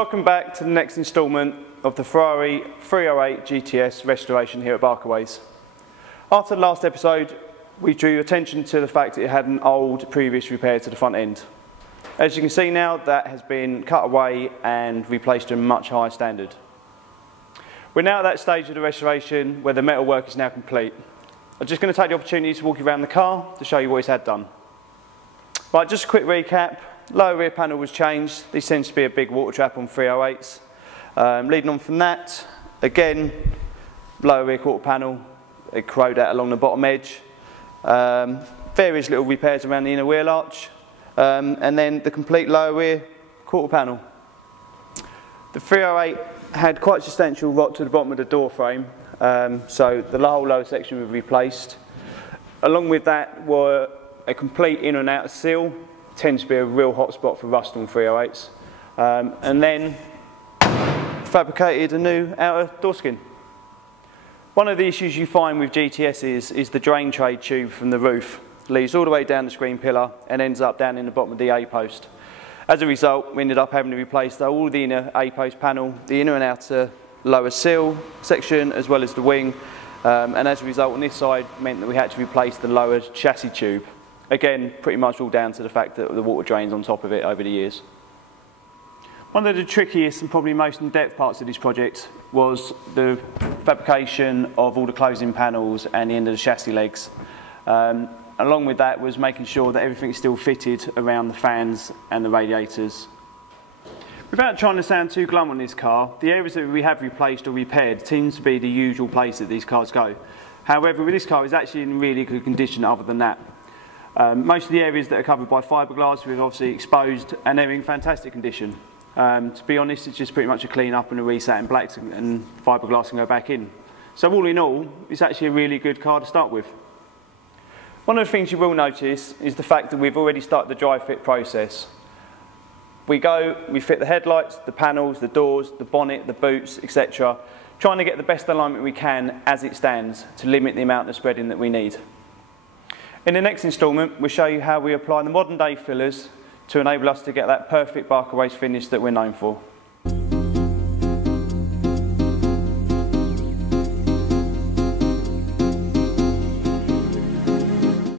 Welcome back to the next instalment of the Ferrari 308 GTS restoration here at Barkaways. After the last episode, we drew your attention to the fact that it had an old previous repair to the front end. As you can see now, that has been cut away and replaced to a much higher standard. We're now at that stage of the restoration where the metalwork is now complete. I'm just going to take the opportunity to walk you around the car to show you what it's had done. Right, just a quick recap. Lower rear panel was changed. This tends to be a big water trap on 308s. Leading on from that, again, lower rear quarter panel, it corroded out along the bottom edge. Various little repairs around the inner wheel arch, and then the complete lower rear quarter panel. The 308 had quite substantial rot to the bottom of the door frame, so the whole lower section was replaced. Along with that were a complete inner and outer seal. Tends to be a real hot spot for rust on 308s. And then fabricated a new outer door skin. One of the issues you find with GTS is the drain tray tube from the roof. Leads all the way down the screen pillar and ends up down in the bottom of the A-post. As a result, we ended up having to replace all the inner A-post panel, the inner and outer lower sill section, as well as the wing. And as a result, on this side, meant that we had to replace the lower chassis tube. Again, pretty much all down to the fact that the water drains on top of it over the years. One of the trickiest and probably most in-depth parts of this project was the fabrication of all the closing panels and the end of the chassis legs. Along with that was making sure that everything is still fitted around the fans and the radiators. Without trying to sound too glum on this car, the areas that we have replaced or repaired tends to be the usual place that these cars go. However, with this car, it's actually in really good condition other than that. Most of the areas that are covered by fiberglass we've obviously exposed and they're in fantastic condition. To be honest, it's just pretty much a clean up and a reset in black and fiberglass can go back in. So all in all, it's actually a really good car to start with. One of the things you will notice is the fact that we've already started the dry fit process. We fit the headlights, the panels, the doors, the bonnet, the boots, etc. Trying to get the best alignment we can as it stands to limit the amount of spreading that we need. In the next instalment, we'll show you how we apply the modern day fillers to enable us to get that perfect Barkaways finish that we're known for.